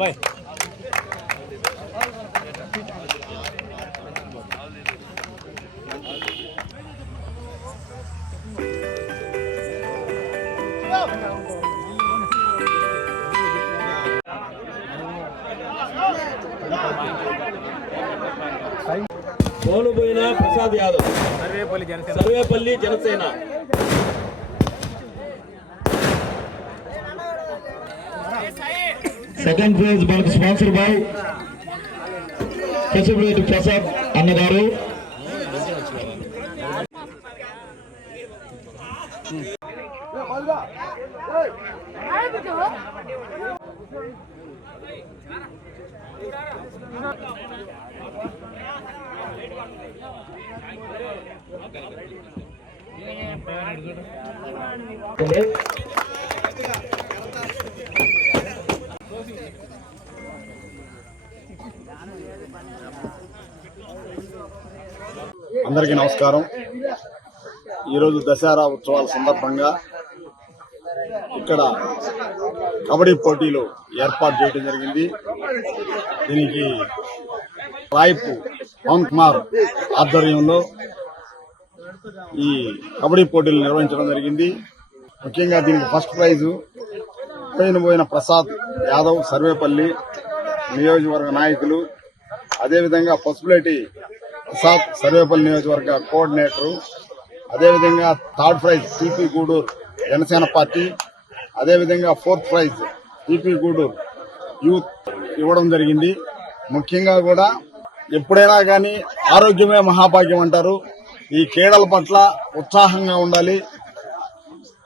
Bye Ponuboyina Prasad Yadav. Sarvepalli Janasena Sarvepalli Janasena. Second prize మనకు sponsor by Kasireddy Prasad అన్నగారు. Thank అందరికీ నమస్కారం. ఈరోజు దసరా ఉత్సవాల సందర్భంగా ఇక్కడ కబడ్డీ పోటీలు ఏర్పాటు చేయడం జరిగింది. దీనికి రాయపు పవన్ కుమార్ ఆధ్వర్యంలో ఈ కబడ్డీ పోటీలు నిర్వహించడం జరిగింది. ముఖ్యంగా దీనికి ఫస్ట్ ప్రైజు పోయిన పోయిన ప్రసాద్ యాదవ్ సర్వేపల్లి నియోజకవర్గ నాయకులు అదేవిధంగా పసుపులేటి ప్రసాద్ సర్వేపల్లి నియోజకవర్గ కోఆర్డినేటరు అదేవిధంగా third prize TP Gudur Janasena party అదేవిధంగా fourth prize TP Gudur youth ఇవ్వడం జరిగింది. ముఖ్యంగా కూడా ఎప్పుడైనా కానీ ఆరోగ్యమే మహాభాగ్యం అంటారు. ఈ క్రీడల పట్ల ఉత్సాహంగా ఉండాలి.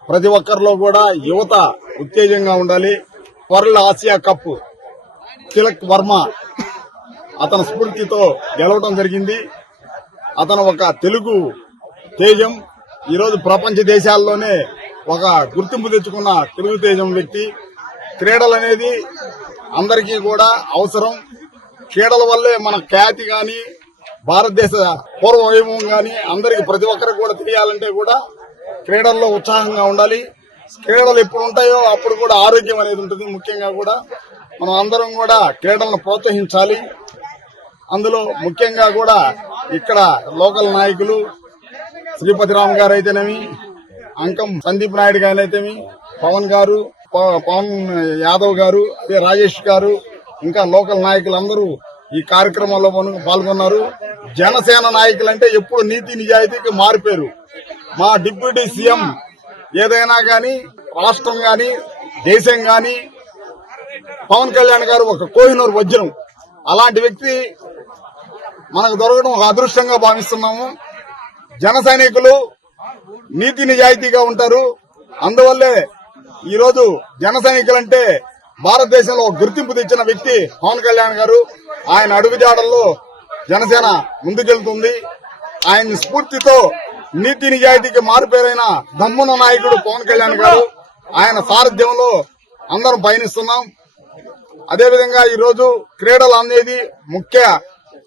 ప్రతి ఒక్కరిలో కూడా యువత ఉత్తేజంగా ఉండాలి. World Asia cup Tilak Varma అతని స్ఫూర్తితో గెలవడం జరిగింది. అతను ఒక తెలుగు తేజం ఈరోజు ప్రపంచ దేశాల్లోనే ఒక గుర్తింపు తెచ్చుకున్న తెలుగు తేజం వ్యక్తి. క్రీడలు అనేది అందరికీ కూడా అవసరం. క్రీడల వల్లే మన ఖ్యాతి కానీ భారతదేశ పూర్వ వైభవం అందరికి ప్రతి ఒక్కరికి కూడా తెలియాలంటే కూడా క్రీడల్లో ఉత్సాహంగా ఉండాలి. క్రీడలు ఎప్పుడు ఉంటాయో అప్పుడు కూడా ఆరోగ్యం అనేది ఉంటుంది ముఖ్యంగా కూడా. మనం అందరం కూడా క్రీడలను ప్రోత్సహించాలి. అందులో ముఖ్యంగా కూడా ఇక్కడ లోకల్ నాయకులు శ్రీపతిరామ్ గారు అయితేనేమి అంకం సందీప్ నాయుడు గారు అయితేమి పవన్ గారు పవన్ యాదవ్ గారు అదే రాజేష్ గారు ఇంకా లోకల్ నాయకులందరూ ఈ కార్యక్రమంలో పాల్గొన్నారు. జనసేన నాయకులంటే ఎప్పుడు నీతి నిజాయితీకి మారిపోయారు. మా డిప్యూటీ సీఎం ఏదైనా గాని రాష్ట్రం గాని దేశం గాని పవన్ కళ్యాణ్ గారు ఒక కోహినూర్ వజ్రం. అలాంటి వ్యక్తి మనకు దొరకడం ఒక అదృష్టంగా భావిస్తున్నాము. జన సైనికులు నీతి నిజాయితీగా ఉంటారు. అందువల్లే ఈరోజు జన సైనికులంటే భారతదేశంలో గుర్తింపు తెచ్చిన వ్యక్తి పవన్ కళ్యాణ్ గారు. ఆయన అడుగుజాడల్లో జనసేన ముందుకెళ్తుంది. ఆయన స్ఫూర్తితో నీతి నిజాయితీకి మారుపేరైన దమ్మున నాయకుడు పవన్ కళ్యాణ్ గారు. ఆయన సారథ్యంలో అందరం పయనిస్తున్నాం. అదేవిధంగా ఈ రోజు క్రీడలు అనేది ముఖ్య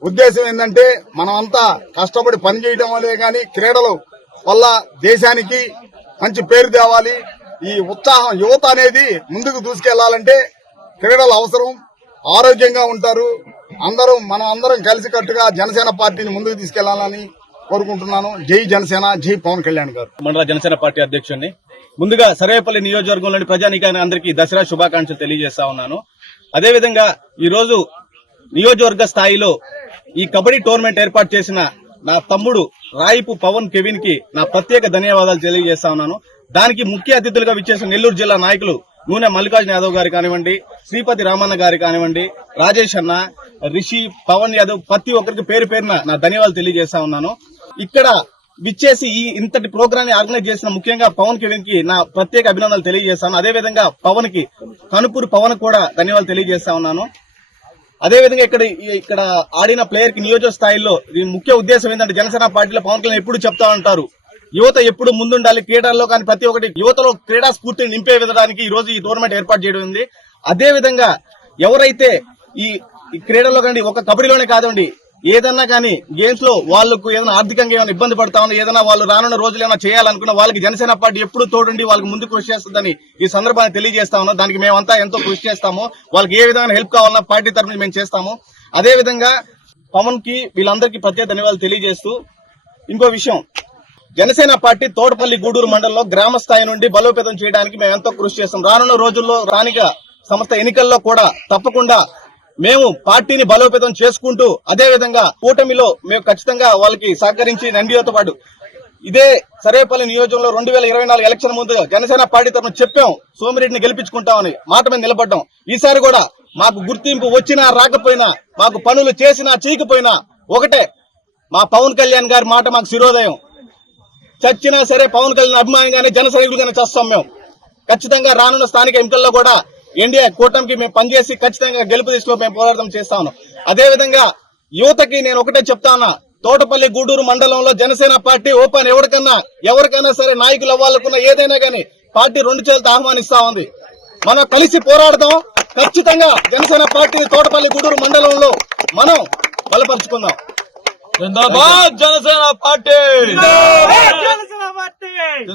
ఉద్దేశం ఏంటంటే మనమంతా కష్టపడి పని చేయడం వల్లే కానీ క్రీడలు వల్ల దేశానికి మంచి పేరు తేవాలి. ఈ ఉత్సాహం యువత అనేది ముందుకు దూసుకెళ్ళాలంటే క్రీడలు అవసరం. ఆరోగ్యంగా ఉంటారు. అందరూ మనం అందరం కలిసికట్టుగా జనసేన పార్టీని ముందుకు తీసుకెళ్ళాలని కోరుకుంటున్నాను. జై జనసేన జై పవన్ కళ్యాణ్ గారు. మండల జనసేన పార్టీ అధ్యక్షుడిని. ముందుగా సరేపల్లి నియోజకవర్గంలోని ప్రజానికి అందరికీ దసరా శుభాకాంక్షలు తెలియజేస్తా ఉన్నాను. అదేవిధంగా ఈరోజు నియోజకవర్గ స్థాయిలో ఈ కబడ్డీ టోర్నమెంట్ ఏర్పాటు చేసిన నా తమ్ముడు రాయిపు పవన్ కెవిన్కి నా ప్రత్యేక ధన్యవాదాలు తెలియజేస్తా ఉన్నాను. దానికి ముఖ్య అతిథులుగా విచ్చేసిన నెల్లూరు జిల్లా నాయకులు నూనె మల్లికార్జున యాదవ్ గారు కానివ్వండి శ్రీపతి రామన్న గారు కానివ్వండి రాజేష్ అన్న రిషి పవన్ యాదవ్ ప్రతి ఒక్కరికి పేరు పేరున నా ధన్యవాదాలు తెలియజేస్తా ఉన్నాను. ఇక్కడ విచ్చేసి ఈ ఇంతటి ప్రోగ్రామ్ని ఆర్గనైజ్ చేసిన ముఖ్యంగా పవన్ కిరణ్కి నా ప్రత్యేక అభినందనలు తెలియజేస్తాను. అదేవిధంగా పవన్కి కనుపూరు పవన్ కూడా ధన్యవాదాలు తెలియజేస్తా ఉన్నాను. అదేవిధంగా ఇక్కడ ఇక్కడ ఆడిన ప్లేయర్కి నియోజక స్థాయిలో ఈ ముఖ్య ఉద్దేశం ఏంటంటే జనసేన పార్టీలో పవన్ కళ్యాణ్ ఎప్పుడు చెప్తా ఉంటారు. యువత ఎప్పుడు ముందుండాలి క్రీడల్లో కానీ ప్రతి ఒక్కటి యువతలో క్రీడా స్ఫూర్తిని నింపే విధడానికి ఈ రోజు ఈ టోర్నమెంట్ ఏర్పాటు చేయడం ఉంది. అదే విధంగా ఎవరైతే ఈ ఈ క్రీడల్లో కానీ ఒక కబడ్డీలోనే కాదండి ఏదన్నా కానీ గేమ్స్లో వాళ్ళకు ఏదైనా ఆర్థికంగా ఏమైనా ఇబ్బంది పడతా ఉన్నా ఏదైనా వాళ్ళు రానున్న రోజులు ఏమైనా చేయాలనుకున్న వాళ్ళకి జనసేన పార్టీ ఎప్పుడు తోడుండి వాళ్ళకి ముందు కృషి చేస్తుందని ఈ సందర్భాన్ని తెలియజేస్తా ఉన్నా. దానికి మేమంతా ఎంతో కృషి చేస్తాము. వాళ్ళకి ఏ విధమైన హెల్ప్ కావాలన్నా పార్టీ తరఫున మేము చేస్తాము. అదే విధంగా పవన్కి వీళ్ళందరికీ ప్రత్యేక ధన్యవాదాలు తెలియజేస్తూ ఇంకో విషయం. జనసేన పార్టీ తోటపల్లి గూడూరు మండలంలో గ్రామ స్థాయి నుండి బలోపేతం చేయడానికి మేము ఎంతో కృషి చేస్తాం. రానున్న రోజుల్లో రానిగా సంస్థ ఎన్నికల్లో కూడా తప్పకుండా మేము పార్టీని బలోపేతం చేసుకుంటూ అదే విధంగా కూటమిలో మేము ఖచ్చితంగా వాళ్ళకి సహకరించి ఎన్డీఏతో పాటు ఇదే సరేపల్లి నియోజకంలో రెండు వేల ఇరవై నాలుగు ఎలక్షన్ ముందు జనసేన పార్టీ తరఫున చెప్పాం సోమిరెడ్డిని గెలిపించుకుంటామని మాట మీద నిలబడ్డాం. ఈసారి కూడా మాకు గుర్తింపు వచ్చినా రాకపోయినా మాకు పనులు చేసినా చేయకపోయినా ఒకటే మా పవన్ కళ్యాణ్ గారి మాట మాకు శిరోదయం. చచ్చినా సరే పవన్ కళ్యాణ్ అభిమానిగానే జన సైనికులుగానే చేస్తాం మేము. ఖచ్చితంగా రానున్న స్థానిక ఎన్నికల్లో కూడా ఎన్డీఏ కూటమికి మేము పనిచేసి ఖచ్చితంగా గెలుపు దిశలో మేము పోరాటం చేస్తాను అదే విధంగా యువతకి నేను ఒకటే చెప్తా ఉన్నా తోటపల్లి గూడూరు మండలంలో జనసేన పార్టీ ఓపెన్ ఎవరికన్నా ఎవరికైనా సరే నాయకులు అవ్వాలనుకున్న ఏదైనా గానీ పార్టీ రెండు చేతులతో ఆహ్వానిస్తా ఉంది. మనం కలిసి పోరాడదాం. ఖచ్చితంగా జనసేన పార్టీ తోటపల్లి గూడూరు మండలంలో మనం బలపరుచుకుందాం. జిందాబాద్ జనసేన పార్టీ!